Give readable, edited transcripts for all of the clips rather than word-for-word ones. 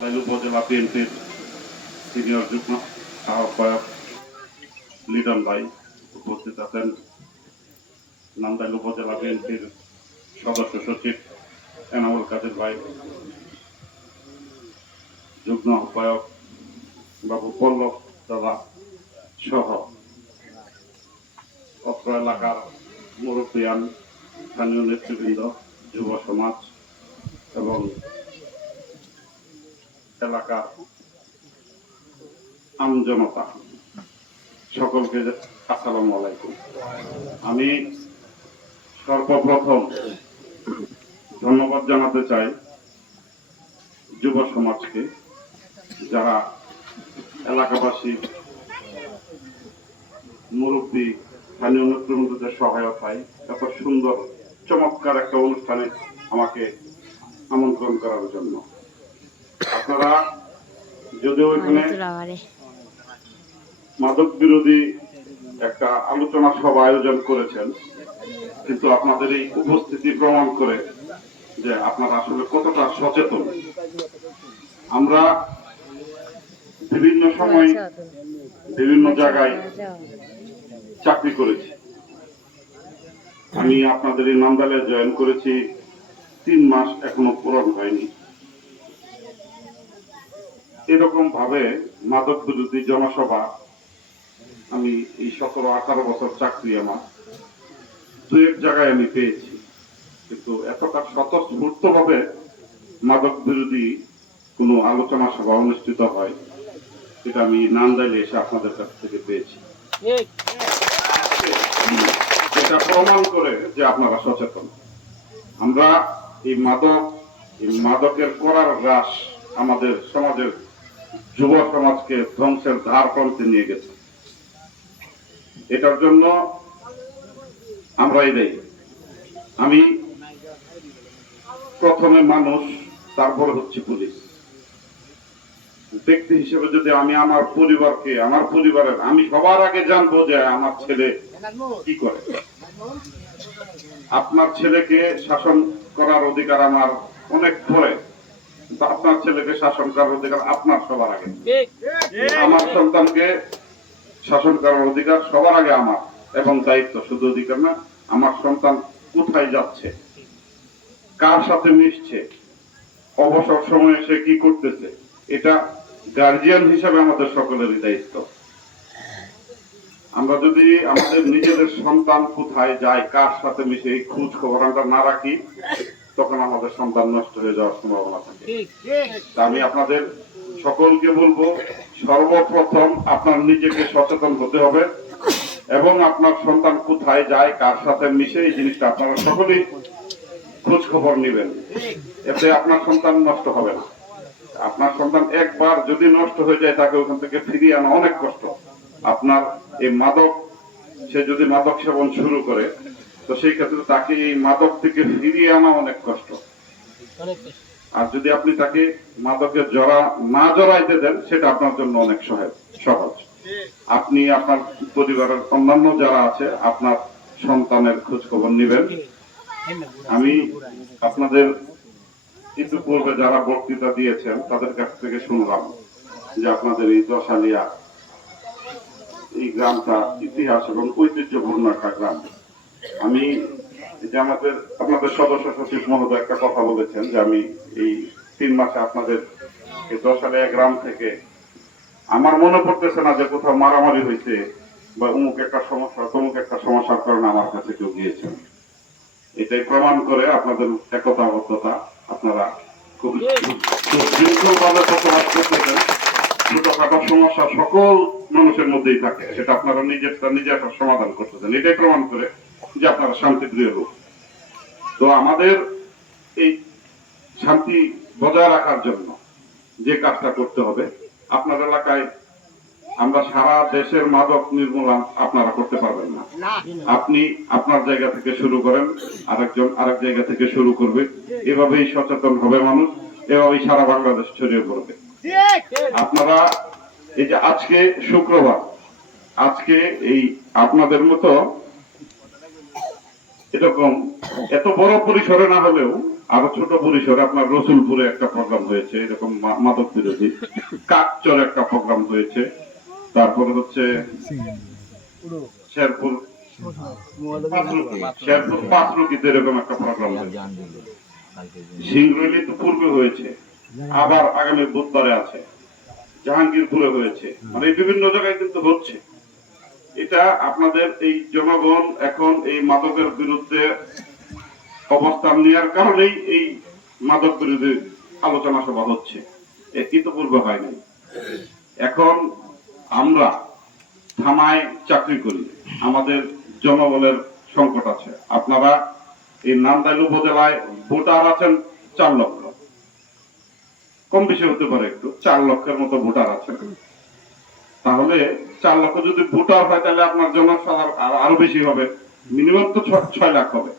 উপজেলা বিএনপির সিনিয়র যুগ্ম আহ্বায়ক লিটন ভাই উপস্থিত আছেন, নান্দাইল উপজেলা বিএনপির সদস্য সচিব এনামুল কাদের ভাই, যুগ্ম আহ্বায়ক বাবু পল্লব দাদা সহ অত্র এলাকার মুরব্বিয়ান, স্থানীয় নেতৃবৃন্দ, যুব সমাজ এবং এলাকার আমজনতা, সকলকে আসসালামু আলাইকুম। আমি সর্বপ্রথম ধন্যবাদ জানাতে চাই যুব সমাজকে, যারা এলাকাবাসী, মুরব্বী, স্থানীয় নেতৃবৃন্দদের সহায়তায় এত সুন্দর চমৎকার একটা অনুষ্ঠানে আমাকে আমন্ত্রণ করার জন্য। আপনারা যদিও এখানে মাদক বিরোধী একটা আলোচনা সভা আয়োজন করেছেন, কিন্তু আপনাদের এই উপস্থিতি প্রমাণ করে যে আপনারা আসলে কতটা সচেতন। আমরা বিভিন্ন সময় বিভিন্ন জায়গায় চাকরি করেছি। আমি আপনাদের এই নান্দাইলে জয়েন করেছি 3 মাস এখনো পূরণ হয়নি। এরকম ভাবে মাদক বিরোধী জনসভা আমি এই 17-18 বছর চাকরি আমার 2-1 জায়গায় আমি পেয়েছি, কিন্তু এতটা স্বতঃস্ফূর্ত ভাবে মাদক বিরোধী কোনো আলোচনা সভা অনুষ্ঠিত হয় এটা আমি নান্দাইলে এসে আপনাদের কাছ থেকে পেয়েছি। এটা প্রমাণ করে যে আপনারা সচেতন। আমরা এই মাদকের করার গ্রাস আমাদের সমাজের যুব সমাজকে ধ্বংসের ধার প্রান্তে নিয়ে গেছে। এটার জন্য আমরাই দায়ী। আমি প্রথমে মানুষ, তারপরে হচ্ছে পুলিশ। ব্যক্তি হিসেবে যদি আমি আমার পরিবারকে, আমার পরিবারের, আমি সবার আগে জানবো যে আমার ছেলে কি করে। আপনার ছেলেকে শাসন করার অধিকার আমার অনেক পরে, আপনার ছেলেকে শাসন করার অধিকার আপনার সবার আগে। আমার সন্তানকে শাসন করার অধিকার সবার আগে আমার, এবং দায়িত্ব, শুধু অধিকার না, আমার সন্তান কোথায় যাচ্ছে, কার সাথে মিশছে, অবসর সময়ে সে কি করতেছে, এটা গার্জিয়ান হিসেবে আমাদের সকলেরই দায়িত্ব। আমরা যদি আমাদের নিজেদের সন্তান কোথায় যায়, কার সাথে মিশে এই খোঁজ খবর আমরা না রাখি, তখন আমাদের সন্তান নষ্ট হয়ে যাওয়ার সম্ভাবনা থাকে। আমি আপনাদের সকলকে বলবো, সর্বপ্রথম আপনার নিজেকে সচেতন হতে হবে এবং আপনার সন্তান কোথায় যায়, কার সাথে মিশে, এই জিনিসটা আপনারা সকলেই খোঁজ খবর নেবেন। এতে আপনার সন্তান নষ্ট হবে না। আপনার সন্তান একবার যদি নষ্ট হয়ে যায়, তাকে ওখান থেকে ফিরিয়ে আনা অনেক কষ্ট। আপনার এই মাদক, সে যদি মাদক সেবন শুরু করে, তো সেই ক্ষেত্রে তাকে এই মাদক থেকে ফিরিয়ে আনা অনেক কষ্ট। আর যদি আপনি তাকে মাদকে না জড়াইতে দেন, সেটা আপনার জন্য অনেক সহজ। আপনি আপনার পরিবারের অন্যান্য যারা আছে, আপনার সন্তানের খোঁজ খবর নেবেন। আমি আপনাদের ইতিপূর্বে যারা বক্তৃতা দিয়েছেন তাদের কাছ থেকে শুনলাম যে আপনাদের এই দশালিয়া, এই গ্রামটা ইতিহাস এবং ঐতিহ্যপূর্ণ একটা গ্রাম। আমি যে আপনাদের সদস্য সচিব মহোদয় একটা কথা বলেছেন যে আমি এই 3 মাসে আপনাদের এই দশালিয়া গ্রাম থেকে, আমার মনে পড়তেছে না যে কোথাও মারামারি হয়েছে বা অমুক একটা সমস্যা, তমুক একটা সমস্যার কারণে আমার কাছে কেউ গিয়েছেন। এটাই প্রমাণ করে আপনাদের একতাবদ্ধতা। আপনারা খুব শৃঙ্খলভাবে প্রতিবাদ করতেছেন। ছোটখাটো সমস্যা সকল মানুষের মধ্যেই থাকে, সেটা আপনারা নিজে একটা সমাধান করতেছেন। এটাই প্রমাণ করে যে আপনারা শান্তিপ্রিয় লোক। তো আমাদের এই শান্তি বজায় রাখার জন্য যে কাজটা করতে হবে, আপনার এলাকায় আমরা সারা দেশের মাদক নির্মূলন আপনারা করতে পারবেন না। আপনি আপনার জায়গা থেকে শুরু করেন, আরেকজন আরেক জায়গা থেকে শুরু করবে, এভাবেই সচেতন হবে মানুষ, এভাবেই সারা বাংলাদেশ ছড়িয়ে পড়বে। আপনারা এই যে আজকে শুক্রবার, আজকে এই আপনাদের মতো এরকম এত বড় পরিসরে না হলেও আরো ছোট পরিসরে আপনার রসুলপুরে একটা প্রোগ্রাম হয়েছে এরকম মাদক বিরোধী, কাকচরে একটা প্রোগ্রাম হয়েছে, তারপরে হচ্ছে শেরপুর পাঁচরুকিতে এরকম একটা প্রোগ্রাম হয়েছে, সিংরৈলি তো পূর্বে হয়েছে, আবার আগামী বুধবারে আছে, জাহাঙ্গীরপুরে হয়েছে, মানে বিভিন্ন জায়গায় কিন্তু হচ্ছে। এটা আপনাদের এই জনগণ এখন এই মাদকের বিরুদ্ধে অবস্থান নেওয়ার কারণেই এই মাদক বিরোধী আলোচনা সভা হচ্ছে, ইতিপূর্বে হয় নাই। এখন আমরা থানায় চাকরি করি, আমাদের জনবলের সংকট আছে। আপনারা এই নান্দাইল উপজেলায় ভোটার আছেন 4 লক্ষ, কম বেশি হতে পারে একটু, 4 লক্ষের মতো ভোটার আছেন। তাহলে 4 লক্ষ যদি ভোটার হয় তাহলে আপনার জনসাধারণ আরো বেশি হবে, মিনিমাম তো 6 লাখ হবে।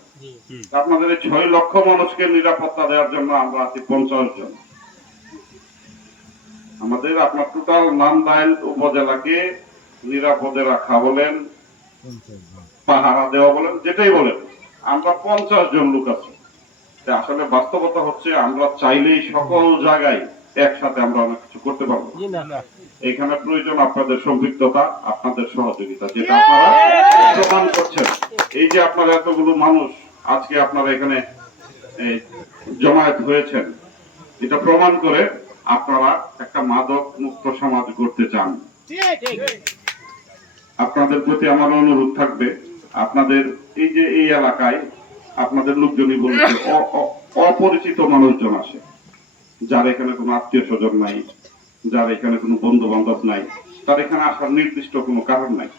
আপনাদের এই 6 লক্ষ মানুষকে নিরাপত্তা দেওয়ার জন্য আমরা আছি 50 জন। আমাদের আপনার টোটাল নান্দাইল উপজেলাকে নিরাপদে রাখা বলেন, পাহারা দেওয়া বলেন, যেটাই বলেন, আমরা 50 জন লোক আছি। আসলে বাস্তবতা হচ্ছে আমরা চাইলেই সকল জায়গায় একসাথে আমরা অনেক কিছু করতে পারবো। এখানে প্রয়োজন আপনাদের সম্পৃক্ততা, আপনাদের সহযোগিতা, যেটা আপনারা প্রমাণ করছেন। এই যে আপনারা এতগুলো মানুষ আজকে আপনারা এখানে জমায়েত হয়েছেন, এটা প্রমাণ করে আপনারা একটা মাদক মুক্ত সমাজ গড়তে চান। আপনাদের প্রতি আমার অনুরোধ থাকবে, আপনাদের এই যে এই এলাকায় আপনাদের লোকজনই বলেছে অপরিচিত মানুষজন আসে, যার এখানে কোনো আত্মীয় স্বজন নাই, যার এখানে কোনো বন্ধু বান্ধব নাই, তার এখানে আসার নির্দিষ্ট কোনো কারণ নাই।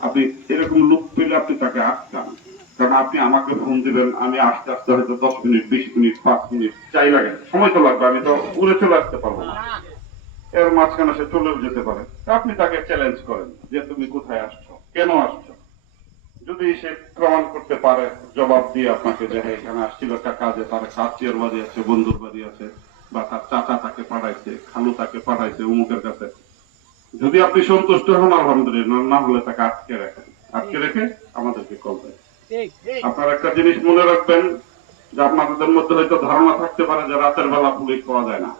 আপনি এরকম লোক পেলে আপনি তাকে আটকান, কারণ আপনি আমাকে ফোন দিবেন, আমি আস্তে আস্তে হয়তো 10 মিনিট 20 মিনিট 5 মিনিট চাই লাগে, সময় তো লাগবে, আমি তো উড়ে চলে আসতে পারবো না, এর মাঝখানে সে চলেও যেতে পারে। আপনি তাকে চ্যালেঞ্জ করেন যে তুমি কোথায় আসছো, কেন আসছো। যদি সে প্রমাণ করতে পারে জবাব দিয়ে আপনাকে, যে এখানে আসছিল একটা কাজে, তার আত্মীয়র বাড়ি আছে, বন্ধুর বাড়ি আছে, বা তার চাচা তাকে পাঠাইছে, খালু তাকে পাঠাইছে অমুকের কাছে, যদি আপনি সন্তুষ্ট হন আলহামদুলিল্লাহ, না হলে তাকে আটকে রেখে আমাদেরকে কল দেন। আপনার একটা জিনিস মনে রাখবেন, যে আপনাদের মধ্যে হয়তো ধারণা থাকতে পারে যে রাতের বেলা পুলিশ পাওয়া যায় না,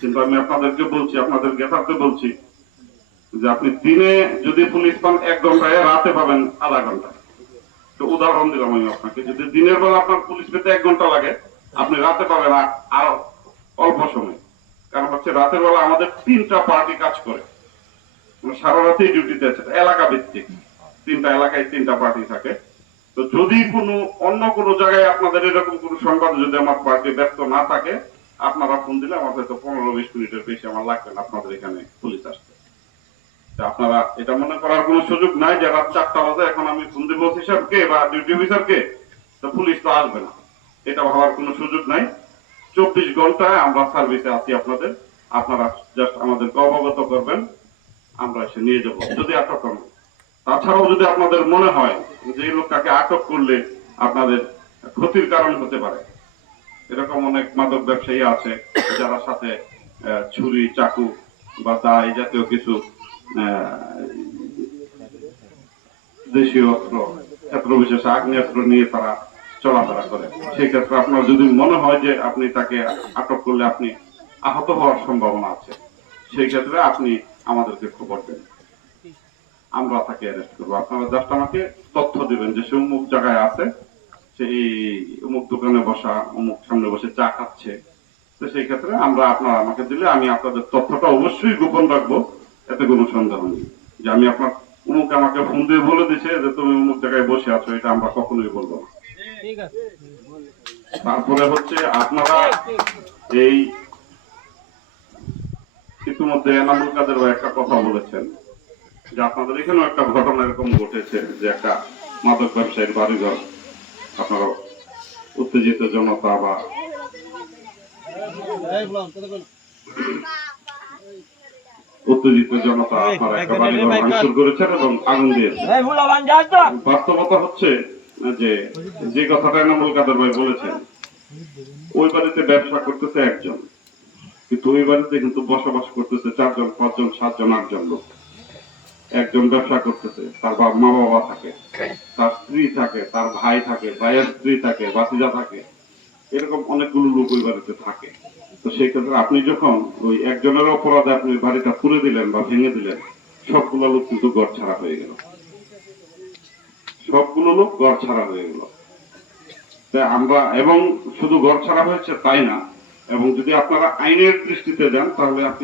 কিন্তু আমি আপনাদেরকে বলছি, আপনাদের গেটারকে বলছি, যে আপনি দিনে যদি পুলিশ পান 1 ঘন্টায়, রাতে পাবেন আধা ঘন্টায়। তো উদাহরণ দিলাম আমি আপনাকে, যদি দিনের বেলা আপনার পুলিশ পেতে 1 ঘন্টা লাগে, আপনি রাতে পাবেন আর অল্প সময়। কারণ হচ্ছে রাতের বেলা আমাদের 3টা পার্টি কাজ করে, মানে সারা রাতেই ডিউটিতে আছে, এলাকা ভিত্তিক 3টা এলাকায় 3টা পার্টি থাকে। তো যদি অন্য কোনো জায়গায় আপনাদের এরকম কোনো সংবাদ, যদি আমার পার্টি ব্যস্ত না থাকে, আপনারা ফোন দিলে আমার হয়তো 15-20 মিনিটের বেশি আমার লাগবে না আপনাদের এখানে পুলিশ আসতে। আপনারা এটা মনে করার কোনো সুযোগ নাই যে রাত 4টা বাজে এখন আমি ফোন দিব অফিসারকে বা ডিউটি অফিসারকে, তো পুলিশ তো আসবে না, এটা ভাবার কোনো সুযোগ নাই। 24 ঘন্টায় আমরা সার্ভিসে আছি আপনাদের, আপনারা জাস্ট আমাদেরকে অবগত করবেন, আমরা এসে নিয়ে যাবো যদি আটক করেন। তাছাড়াও যদি আপনাদের মনে হয় যে এই লোকটাকে আটক করলে আপনাদের ক্ষতির কারণ হতে পারে, এরকম অনেক মাদক ব্যবসায়ী আছে যারা সাথে ছুরি, চাকু বা দা এই জাতীয় কিছু দেশীয় অস্ত্র, ক্ষেত্র বিশেষে আগ্নেয়াস্ত্র নিয়ে তারা চলাফেরা করে। সেই ক্ষেত্রে আপনার যদি মনে হয় যে আপনি তাকে আটক করলে আপনি আহত হওয়ার সম্ভাবনা আছে, সেই ক্ষেত্রে আপনি আমাদেরকে খবর দেন, আমরা তাকে অ্যারেস্ট করবো। আপনারা জাস্ট আমাকে তথ্য দিবেন যে সে অমুক জায়গায় আছে, সেই অমুক দোকানে বসা, অমুক সামনে বসে চা খাচ্ছে। তো সেই ক্ষেত্রে আপনারা আমাকে দিলে আমি আপনাদের তথ্যটা অবশ্যই গোপন রাখবো, এতে কোনো সন্দেহ নেই। যে আমি আপনার অমুক আমাকে ফোন দিয়ে বলে দিছে যে তুমি অমুক জায়গায় বসে আছো, এটা আমরা কখনোই বলবো না। তারপরে হচ্ছে আপনারা এই ইতিমধ্যে এনামুল কাদের ভাই একটা কথা বলেছেন, যে আপনাদের এখানেও একটা ঘটনা এরকম ঘটেছে, যে একটা মাদক ব্যবসায়ীর বাড়িঘর আপনারা উত্তেজিত জনতা বা আপনারা একটা বাড়িঘর ভাঙচুর করেছেন এবং আগুন দিয়েছেন। বাস্তবতা হচ্ছে যে কথাটা এনামুল কাদের ভাই বলেছেন, ওই বাড়িতে ব্যবসা করতেছে একজন, কিন্তু ওই বাড়িতে কিন্তু বসবাস করতেছে 4 জন 5 জন 7 জন 8 জন লোক। একজন ব্যবসা করতেছে, তার মা বাবা থাকে, তার স্ত্রী থাকে, তার ভাই থাকে, ভাইয়ের স্ত্রী থাকে, ভাতিজা থাকে, এরকম অনেকগুলো লোক ওই বাড়িতে থাকে। তো সেই ক্ষেত্রে আপনি যখন ওই একজনের অপরাধে আপনি বাড়িটা পুড়ে দিলেন বা ভেঙে দিলেন, সবগুলো লোক কিন্তু ঘর ছাড়া হয়ে গেল, সবগুলো লোক ঘর ছাড়া হয়ে গেল। তাই আমরা, এবং শুধু ঘর ছাড়া হয়েছে তাই না, এবং যদি আপনারা আইনের দৃষ্টিতে যান তাহলে আপনি